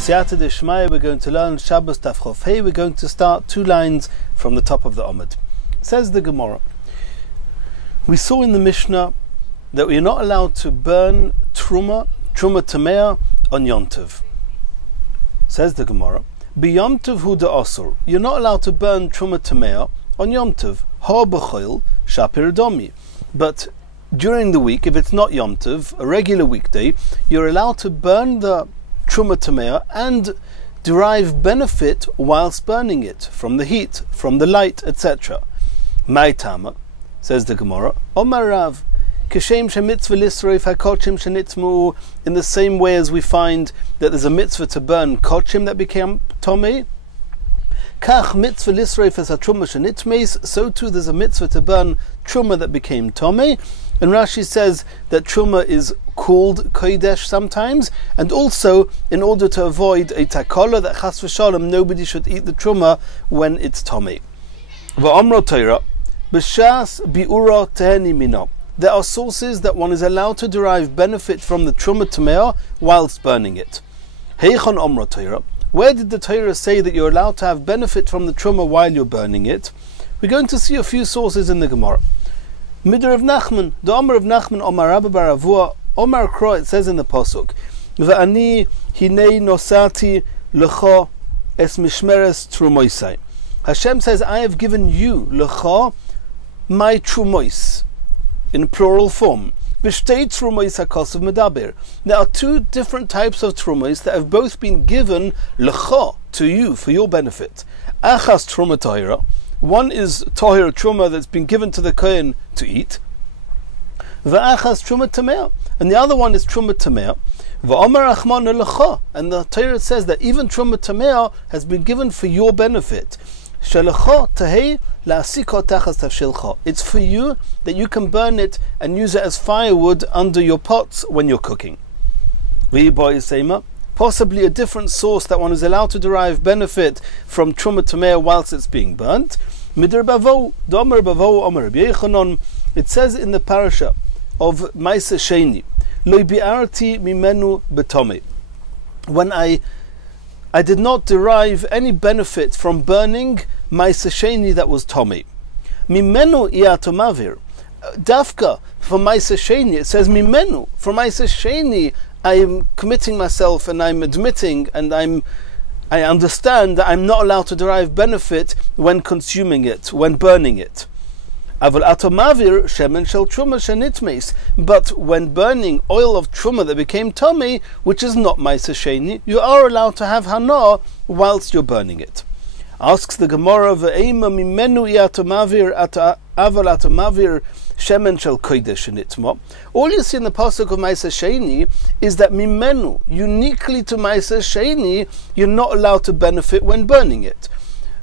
Siyata Deshmaya, we're going to learn Shabbos Daf Chof Hey. We're going to start 2 lines from the top of the Amud. Says the Gemara, we saw in the Mishnah that we are not allowed to burn Truma Tamea on Yom Tov. Says the Gemara, B'Yom Tov hu da'asur. You're not allowed to burn Truma Tamea on Yom Tov. Ha b'choil shapir domi. But during the week, if it's not Yom Tov, a regular weekday, you're allowed to burn the Truma Tamea and derive benefit whilst burning it from the heat, from the light, etc. Mai Tama, says the Gemara, Omar Rav, Kishem shemitzvah lisroif hakochim shenitzmu, in the same way as we find that there's a mitzvah to burn kochim that became tomei, kach mitzvah lisroif as a truma shenitmeis, so too there's a mitzvah to burn truma that became tomei. And Rashi says that truma is called kodesh sometimes, and also in order to avoid a takala, that chas v'shalom nobody should eat the truma when it's tomei. V'amro Torah b'shas bi'ura teheni mino. There are sources that one is allowed to derive benefit from the truma tamea whilst burning it. Heichon amro Torah. Where did the Torah say that you're allowed to have benefit from the truma while you're burning it? We're going to see a few sources in the Gemara. Midr of Nachman, the Omer of Nachman, Omar Rabba bar Avua, Omar Kro, it says in the Pasuk, V'ani hinei nosati lecha es mishmeres trumoisai. Hashem says, I have given you, lecha, my trumois, in plural form. V'shtei trumois hakosav medaber. There are 2 different types of trumois that have both been given, lecha, to you, for your benefit. Achas truma tahira. One is tahir truma that's been given to the kohen to eat. V'achas truma tamea, and the other one is truma tamea. V'omer achman lecha, and the Torah says that even truma tamea has been given for your benefit. Shelecha tahei la'asiko tachas tavshilcha. It's for you that you can burn it and use it as firewood under your pots when you're cooking. V'yiboy seima. Possibly a different source that one is allowed to derive benefit from truma tamea whilst it's being burnt. Midr bavo, domer bavo, omer b'yechanon. It says in the parasha of Maisa Sheni, Lo bi'arti mimenu betome. When I did not derive any benefit from burning Maisa Sheni that was tomei. Mimenu iatomavir. Dafka for Maisa Sheni, it says mimenu. For Maisa Sheni, I am committing myself and I'm admitting and I understand that I'm not allowed to derive benefit when consuming it, when burning it. But when burning oil of truma that became tomei, which is not Maisa Sheni, you are allowed to have hana whilst you're burning it. Asks the Gemara, Ve'ema mimenu iatomavir aval atomavir shemen shel kodesh nitmo. All you see in the pasuk of Maisa Sheni is that mimenu, uniquely to Maisa Sheni, you're not allowed to benefit when burning it.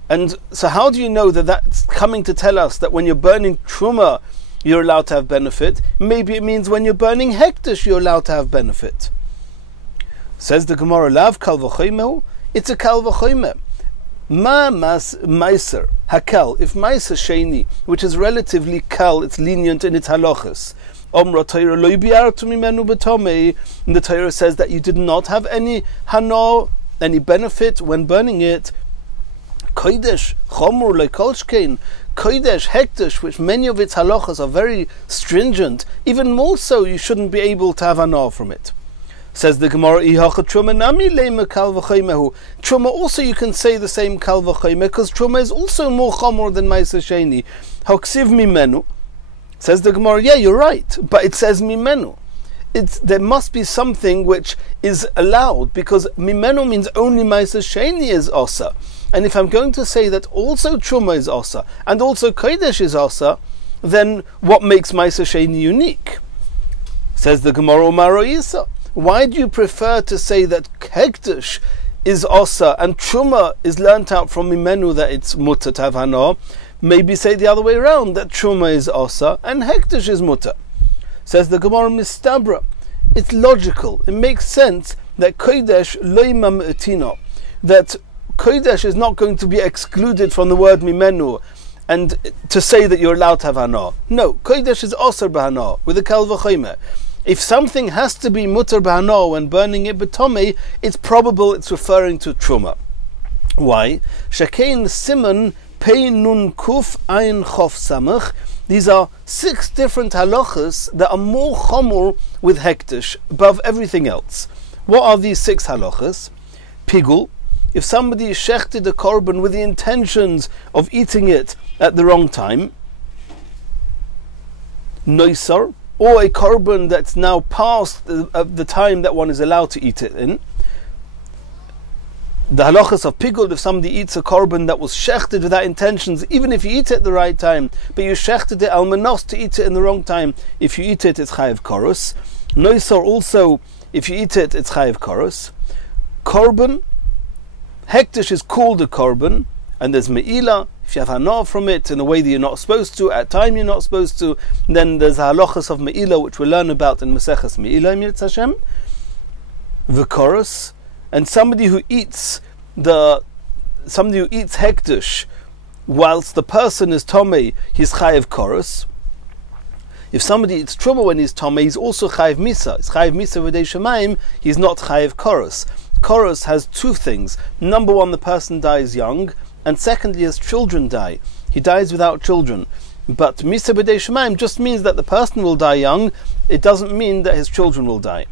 And so how do you know that that's coming to tell us that when you're burning truma, you're allowed to have benefit? Maybe it means when you're burning hektish, you're allowed to have benefit. Says the Gemara, Lav kal v'choymehu, it's a kal v'choymeh. Ma mas meiser hakal, if Maisa Sheni, which is relatively kal, it's lenient in its halachas. Omra Torah lo bi'artu mimenu betomei, and the Torah says that you did not have any hana, any benefit when burning it. Kodesh chomur lekolshkein, kodesh hektish, which many of its halachas are very stringent, even more so you shouldn't be able to have hana from it. Says the Gemara, Truma also you can say the same kal v'choymeh, because Truma is also more chomor than Maisa Sheni. Haksiv mimenu. Says the Gemara, yeah, you're right, but it says mimenu. There must be something which is allowed, because mimenu means only Maisa Sheni is osa. And if I'm going to say that also Truma is osa, and also Kodesh is osa, then what makes Maisa Sheni unique? Says the Gemara, Umaro Isa. Why do you prefer to say that hektish is osa and truma is learnt out from mimenu that it's mutter to have hana? Maybe say the other way around, that truma is osa and hektish is mutter. Says the Gemara mistabra. It's logical. It makes sense that kodesh loimam etino, that kodesh is not going to be excluded from the word mimenu, and to say that you're allowed to have hana. No, kodesh is osa b'hana with a kal v'choymeh. If something has to be mutar b'hana when burning it b'tomei, it's probable it's referring to truma. Why? Shekein simon pei nun kuf ein chof samach. These are 6 different halachas that are more chomor with hektish above everything else. What are these 6 halachas? Pigul, if somebody shechted a korban with the intentions of eating it at the wrong time. Noisar, or a korban that's now past the time that one is allowed to eat it in. The halachas of pigul, if somebody eats a korban that was shechted without intentions, even if you eat it at the right time, but you shechted it al manos to eat it in the wrong time, if you eat it, it's chayav korus. Noisar also, if you eat it, it's chayav korus. Korban, hektish is called a korban, and there's me'ilah. If you have hana from it in a way that you're not supposed to, at time you're not supposed to, then there's halachas of me'ilah, which we'll learn about in Masechas Me'ilah im Yirtzeh Hashem. V'korus, and somebody who eats hektish whilst the person is tomei, he's chayav korus. If somebody eats truma when he's tomei, he's also chayav misa. He's chayav misa v'dei shemaim. He's not chayav korus. Korus has 2 things. Number 1, the person dies young, and secondly, his children die. He dies without children. But misa v'dei shemaim just means that the person will die young. It doesn't mean that his children will die.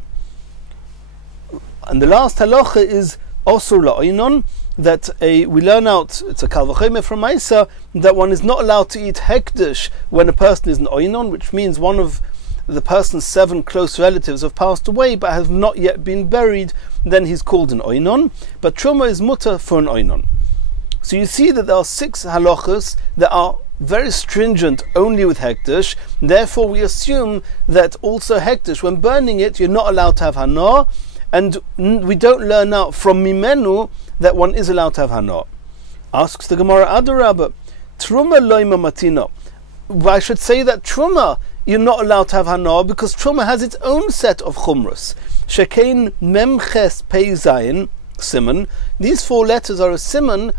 And the last halacha is osur la'oinon, that we learn out, it's a kal v'chomer from Maisa, that one is not allowed to eat hektish when a person is an oinon, which means one of the person's 7 close relatives have passed away but have not yet been buried, then he's called an oinon. But truma is mutter for an oinon. So you see that there are 6 halachas that are very stringent only with hektish. Therefore we assume that also hektish, when burning it, you're not allowed to have hana. And we don't learn out from mimenu that one is allowed to have hana. Asks the Gemara, Adarabba, truma loima matina. I should say that truma, you're not allowed to have hana, because truma has its own set of chumras. Shekein memches pei zayin, simon. These 4 letters are a simon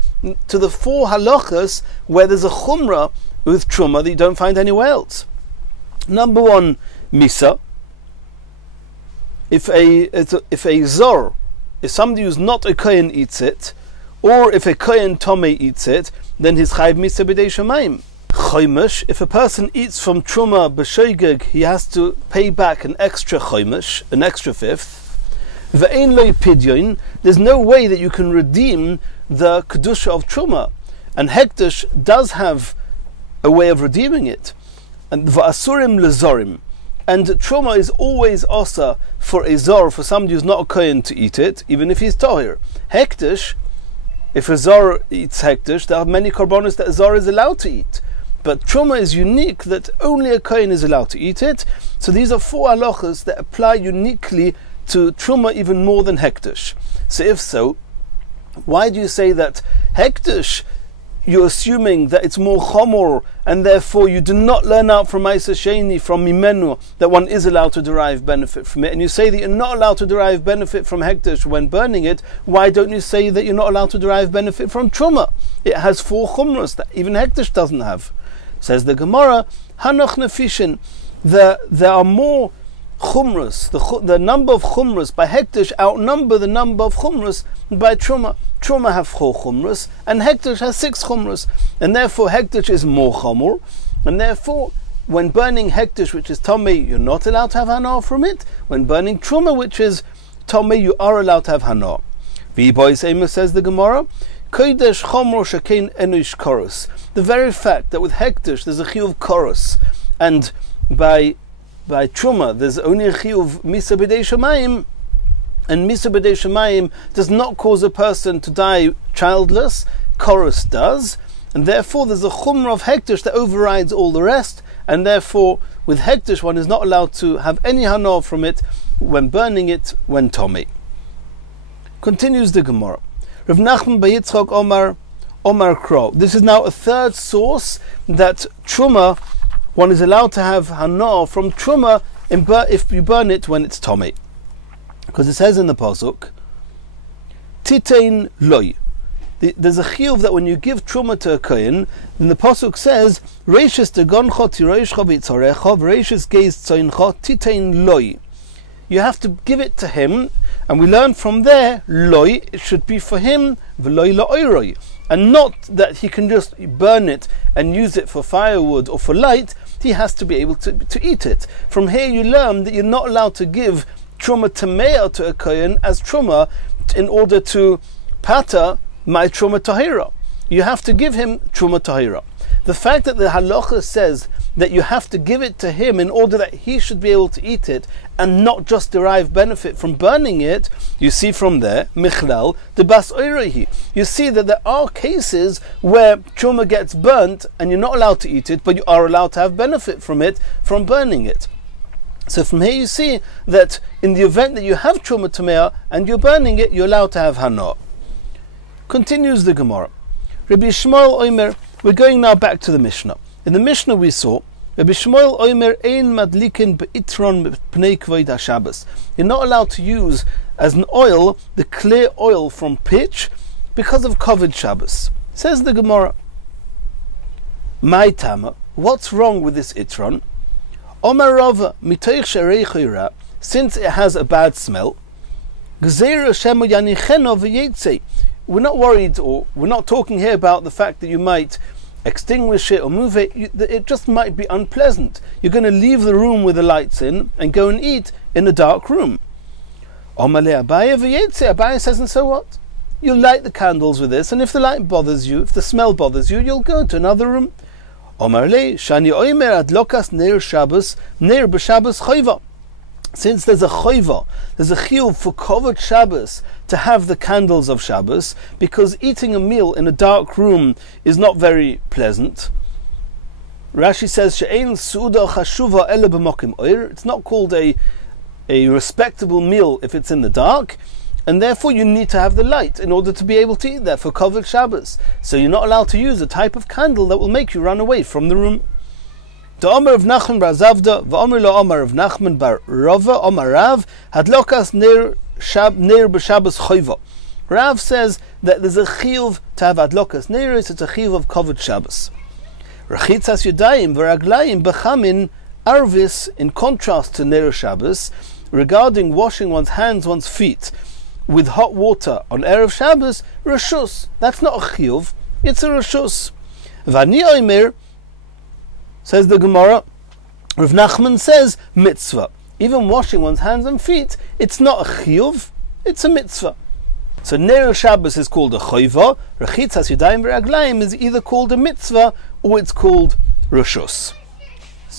to the 4 halachas where there's a chumra with truma that you don't find anywhere else. Number 1, misa. If somebody who's not a kohen eats it, or if a kohen tomei eats it, then he's chayav misa b'dei shemaim. Chomish, if a person eats from truma b'shoigeg, he has to pay back an extra chomish, an extra 5th. Ve'ein lo pidyon, there's no way that you can redeem the kedusha of truma, and hektish does have a way of redeeming it. And va'asurim lezorim. And truma is always osa for a zor, for somebody who's not a kohen to eat it, even if he's tahir. Hektish, if a zor eats hektish, there are many korbanos that a zor is allowed to eat. But truma is unique, that only a kohen is allowed to eat it. So these are 4 halachas that apply uniquely to truma even more than hektish. So if so, why do you say that hektish, you're assuming that it's more chomor, and therefore you do not learn out from Maisa Sheni, from Mimenu, that one is allowed to derive benefit from it, and you say that you're not allowed to derive benefit from hektish when burning it? Why don't you say that you're not allowed to derive benefit from truma? It has 4 chumras that even hektish doesn't have. Says the Gemara, Hanoch nefishin, there are more chumras, the number of chumras by hektish outnumber the number of chumras by truma. Truma have 4 chumras, and hektish has 6 chumras, and therefore hektish is more chomor, and therefore when burning hektish, which is tomei, you're not allowed to have hana from it. When burning truma, which is tomei, you are allowed to have hana. V'bois Amos, says the Gemara, kodesh chomor shekein enush korus. The very fact that with hektish there's a chiyuv korus, and by truma there's only a chiyuv misa b'dei shemaim, and misa b'dei shemaim does not cause a person to die childless, korus does, and therefore there's a chumrah of hektish that overrides all the rest, and therefore with hektish one is not allowed to have any hana from it when burning it when tomei. Continues the Gemara. Rav Nachman bar Yitzchak Omar Kro. This is now a 3rd source that truma, one is allowed to have hana from truma if you burn it when it's tomei. Because it says in the pasuk, Titein loy. There's a chiyuv that when you give truma to a kohen, then the pasuk says, Reishis degoncha tiroishcha v'itzarecha v'reishis geiz tzoincha titein loy. you have to give it to him, and we learn from there, loy, it should be for him, v'loy la'oiroi, and not that he can just burn it and use it for firewood or for light. He has to be able to eat it. From here you learn that you're not allowed to give truma tamea to a kohen as truma in order to pata my truma tahira. You have to give him truma tahira. The fact that the halacha says that you have to give it to him in order that he should be able to eat it and not just derive benefit from burning it, you see from there, michlal de bas oirehi. You see that there are cases where truma gets burnt and you're not allowed to eat it, but you are allowed to have benefit from it, from burning it. So from here you see that in the event that you have truma tamea and you're burning it, you're allowed to have hana. Continues the Gemara. Rabbi Shmuel Omer, we're going now back to the Mishnah. In the Mishnah we saw, Rabbi Shmuel Omer ein madlikin beitron pnei kvod haShabbos. You're not allowed to use as an oil the clear oil from pitch because of kvod Shabbos. Says the Gemara, my tama, what's wrong with this itron? Omar Rava mitoich sharei chayra, since it has a bad smell. Gzeira shemo yanicheno v'yetze. We're not worried, or we're not talking here about the fact that you might extinguish it or move it. It just might be unpleasant. You're going to leave the room with the lights in and go and eat in a dark room. Omale Abaye v'yetze. Abaye says, and so what? You light the candles with this, and if the light bothers you, if the smell bothers you, you'll go to another room. Omarle shani oimer adlokas neir Shabbos neir b'Shabbos choiva. Since there's a choiva, there's a chiyuv for kovod Shabbos to have the candles of Shabbos, because eating a meal in a dark room is not very pleasant. Rashi says she'ein su'uda chashuva ele b'mokim oir. It's not called a respectable meal if it's in the dark, and therefore you need to have the light in order to be able to eat there for kovod Shabbos. So you're not allowed to use a type of candle that will make you run away from the room. The Omer of Nachman bar Zavda, v'Omer lo Omer of Nachman bar Rava, Omer Rav, hadlokas neir b'Shabbos choiva. Rav says that there's a chiyuv to have adlokas neiros, it's a chiyuv of kovod Shabbos. Rachitzas yadayim v'raglayim b'chamin arvis, in contrast to neir Shabbos, regarding washing one's hands, one's feet, with hot water on Erev Shabbos, reshus. That's not a chiyuv, it's a reshus. V'ani oimer, says the Gemara, Rav Nachman says mitzvah. Even washing one's hands and feet, it's not a chiyuv, it's a mitzvah. So Neir Shabbos is called a choiva, Rechitzas Yadayim V'Raglayim is either called a mitzvah or it's called reshus.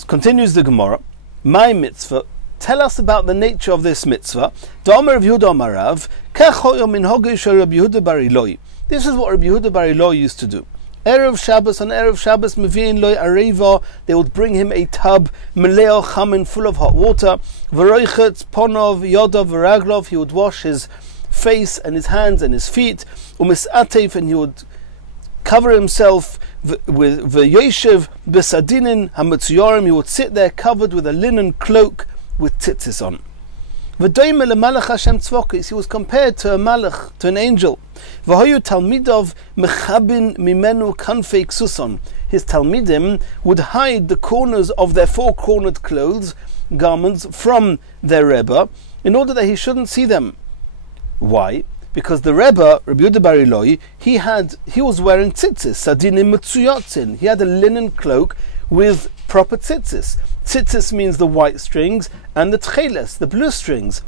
Continues the Gemara, my mitzvah, tell us about the nature of this mitzvah. D'Omer Rav Yehuda Amar Rav, Kach hoyo minhagei shel Rabbi Yehuda bar Ilai. This is what Rabbi Yehuda bar Ilai used to do. Erev Shabbos, on Erev Shabbos, Mevi'in loy areva, they would bring him a tub, meleo chamin, full of hot water, v'roichetz, ponov, yodav, v'raglov, he would wash his face and his hands and his feet, umisatef, and he would cover himself with v'yeshev, besadinin, hametzuyorim, he would sit there covered with a linen cloak with tzitzis on. V'doime lemalach Hashem tzvokis, he was compared to a malach, to an angel. V'hoyu talmidov mechabin mimenu kanfei ksuson. His talmidim would hide the corners of their four-cornered clothes, garments, from their Rebbe, in order that he shouldn't see them. Why? Because the Rebbe, Rabbi Yehuda bar Ilai, he was wearing tzitzis, sadinim metzuyotzin. He had a linen cloak with proper tzitzis. Tzitzis means the white strings, and the tcheles, the blue strings.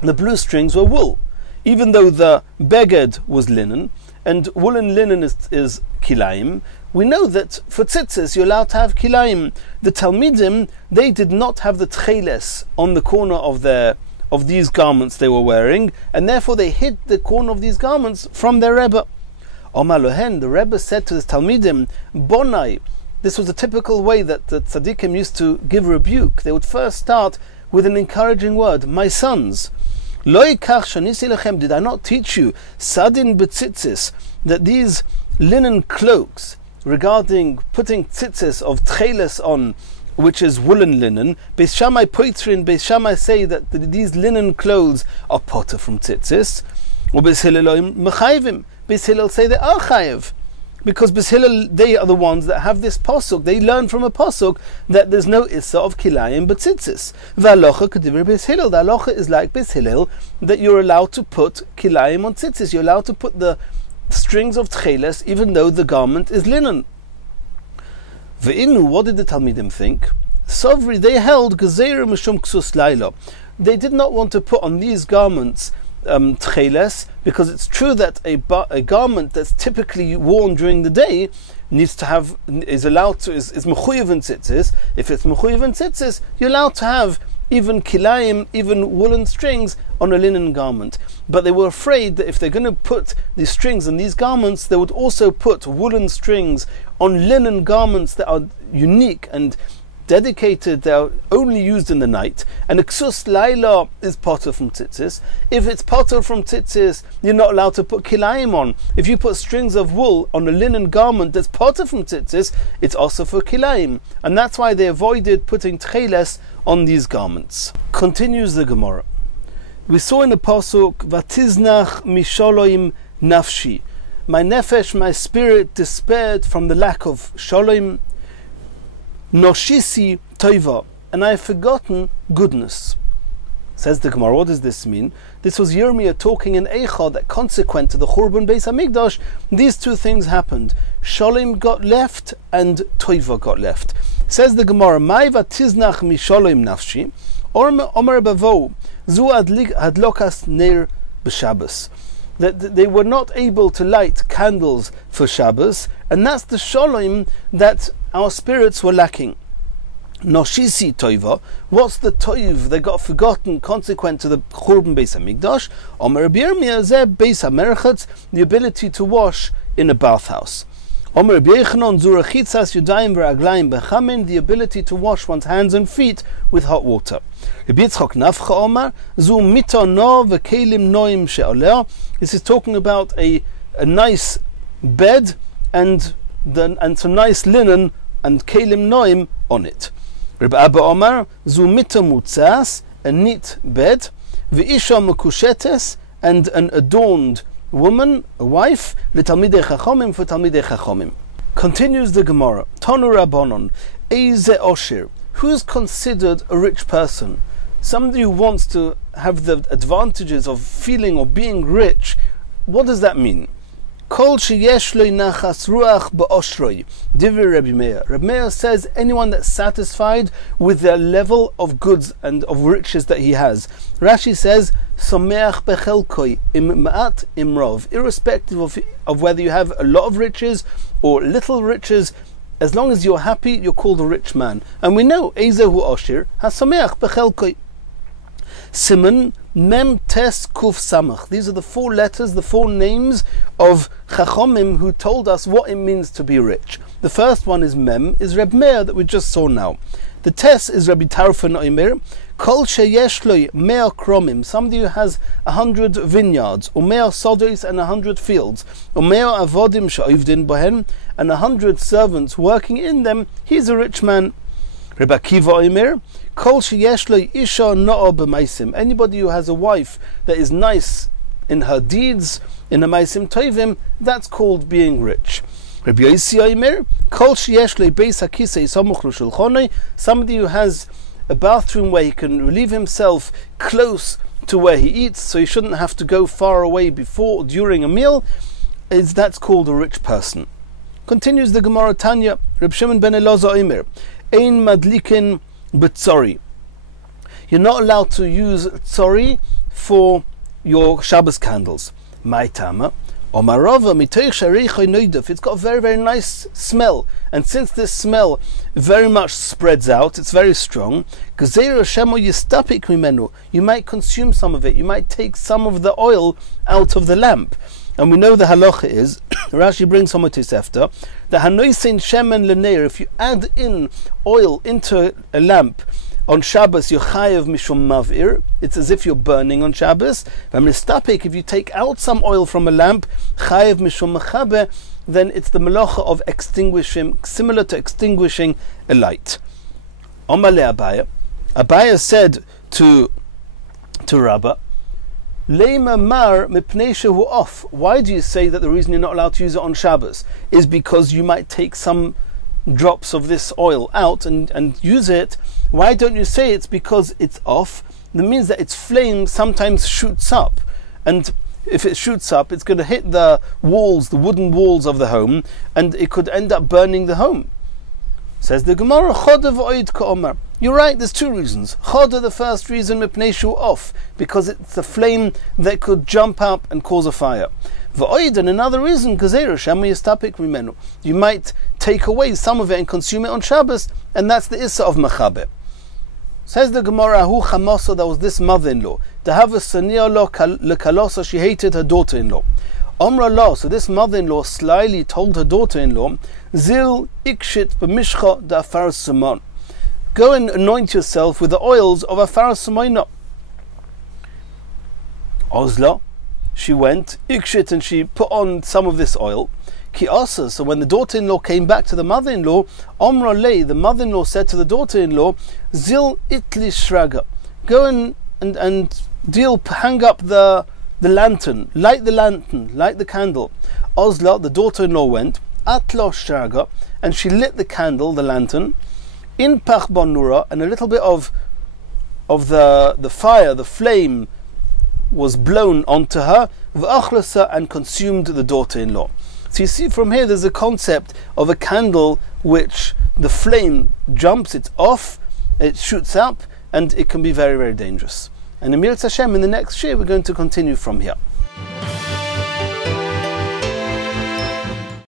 The blue strings were wool. Even though the beged was linen, and woolen linen is kilayim, we know that for tzitzis you're allowed to have kilayim. The Talmidim, they did not have the tcheles on the corner of these garments they were wearing, and therefore they hid the corner of these garments from their Rebbe. Omar lohen, the Rebbe said to the Talmidim, bonai. This was a typical way that the tzaddikim used to give rebuke. They would first start with an encouraging word, my sons. Lo yikach shanisi lechem, did I not teach you, sadin betzitzis, that these linen cloaks, regarding putting tzitzis of tcheles on, which is woolen linen, Beis Shammai poitrin, Beis Shammai say that these linen clothes are potter from tzitzis, or Beis Hillel mechayvim, Beis Hillel say they are chayiv. because Beis Hillel, they are the ones that have this pasuk. They learn from a pasuk that there's no issa of kilayim but tzitzis. V'halacha k'divrei Beis Hillel. The halacha is like Beis Hillel, that you're allowed to put kilayim on tzitzis. You're allowed to put the strings of tcheles even though the garment is linen. Ve'inu, what did the Talmidim think? Sovri, they held gezeira mishum ksus laila. They did not want to put on these garments tcheles, because it's true that a garment that's typically worn during the day is mechuyev in tzitzis. If it's mechuyev in tzitzis, you're allowed to have even kilayim, even woolen strings on a linen garment. But they were afraid that if they're going to put these strings on these garments, they would also put woolen strings on linen garments that are unique and dedicated, they are only used in the night, and a ksus laila is potter from tzitzis. If it's potter from tzitzis, you're not allowed to put kilayim on. If you put strings of wool on a linen garment that's potter from tzitzis, it's also for kilayim, and that's why they avoided putting tcheles on these garments. Continues the Gemara. We saw in the pasuk, "Vatiznach misholoim nafshi." My nefesh, my spirit, despaired from the lack of shalom. Noshisi toiva, and I have forgotten goodness. Says the Gemara, what does this mean? This was Yirmiyah talking in Eicha that consequent to the Churban Beis Hamikdash, these two things happened. Shalom got left and toiva got left. Says the Gemara, Mai vatiznach mi shalom nafshi, Omer bavo, zu adlokas ner b'Shabbos. That they were not able to light candles for Shabbos, and that's the shalom that our spirits were lacking. Noshisi toiva, what's the toiv they got forgotten consequent to the Churban Beis Hamikdash? Omer Yirmiyah zeh Beis HaMerchatz, the ability to wash in a bathhouse. Omer Yechanon zu rechitzas yadayim v'raglayim bechamin, the ability to wash one's hands and feet with hot water. Yitzchak nafcha Omer zu mito no v'kelim noim she'oleh. This is talking about a nice bed and some nice linen and kelim noim on it. Rabbi Abba Omar zu mito mutzas, a neat bed, v'isha mekushetes, and an adorned woman, a wife, l'talmidei chachomim, for talmidei chachomim. Continues the Gemara. Tonu Rabbanon, Eize Oshir, who is considered a rich person? Somebody who wants to have the advantages of feeling or being rich. What does that mean? Kol sheyesh lo nachas ruach ba'oshroi, divrei Rabbi Meir. Rabbi Meir says anyone that's satisfied with the level of goods and of riches that he has. Rashi says someach bechelkoi im ma'at imrov, irrespective of whether you have a lot of riches or little riches, as long as you're happy, you're called a rich man. And we know Ezehu Oshir has someach bechelkoi. Simon Mem Tes Kuf Samach. These are the four letters, the four names of Chachomim who told us what it means to be rich. The first one is Mem, is Reb Meir that we just saw now. The Tes is Rabbi Tarfon Oimer. Kol sheyesh lo 100 kromim, somebody who has 100 vineyards, or 100 sodos and 100 fields, or 100 avodim she'ovdin bohen, and 100 servants working in them, he's a rich man. Rabbi Akiva Oimer. Kol sheyesh lo isha no'o b'maisim. Anybody who has a wife that is nice in her deeds, in the maisim tovim, that's called being rich. Rabbi Yossi Omer, Kol sheyesh lo beis hakisei samuch l'shulchanoi, somebody who has a bathroom where he can relieve himself close to where he eats, so he shouldn't have to go far away before or during a meal, that's called a rich person. Continues the Gemara Tanya, Reb Shimon ben Elazar Omer, Ein madlikin b'tzori. You're not allowed to use tzori for your Shabbos candles. My tama, Omarova mitoich shareichoi noiduf. It's got a very, very nice smell, and since this smell very much spreads out, it's very strong. Gezeira shemo yistapik mimenu. You might consume some of it. You might take some of the oil out of the lamp. And we know the halacha is, Rashi brings from a Tosefta, the hanoisin shemen leneir, if you add in oil into a lamp on Shabbos, you're chayav mishum mavir, it's as if you're burning on Shabbos. If you take out some oil from a lamp, chayav mishum mechabe, then it's the melacha of extinguishing, similar to extinguishing a light. Omale Abaya. Abaya said to Rabbah, Lema mar mipnei shehu off. Why do you say that the reason you're not allowed to use it on Shabbos is because you might take some drops of this oil out and use it? Why don't you say it's because it's off? That means that its flame sometimes shoots up, and if it shoots up, it's going to hit the walls, the wooden walls of the home, and it could end up burning the home. Says the Gemara, Choda v'oid ka'omar. You're right, there's two reasons. Choda, the first reason, mipnei shu off, because it's the flame that could jump up and cause a fire. V'oid, and another reason, gazera shema yistapik mimenu. You might take away some of it and consume it on Shabbos, and that's the issa of mechabe. Says the Gemara, hu chamosa, that was this mother-in-law. To have a sania lo lekalosa, she hated her daughter-in-law. Omra lo, so this mother-in-law slyly told her daughter-in-law, Zil ikshit b'mishcha da afar simon. Go and anoint yourself with the oils of afar simona. Ozla, she went, ikshit, and she put on some of this oil. Ki asa, so when the daughter-in-law came back to the mother-in-law, Omra lei, the mother-in-law said to the daughter-in-law, Zil itli shraga. Go and hang up the lantern, light the candle. Ozla, the daughter-in-law, went, atlo shraga, and she lit the candle, the lantern, in pach bonura, and a little bit of the fire, the flame, was blown onto her, v'achlasa, and consumed the daughter-in-law. So you see from here there's a concept of a candle which the flame jumps, it's off, it shoots up, and it can be very, very dangerous. And in Mirat Hashem, in the next year, we're going to continue from here.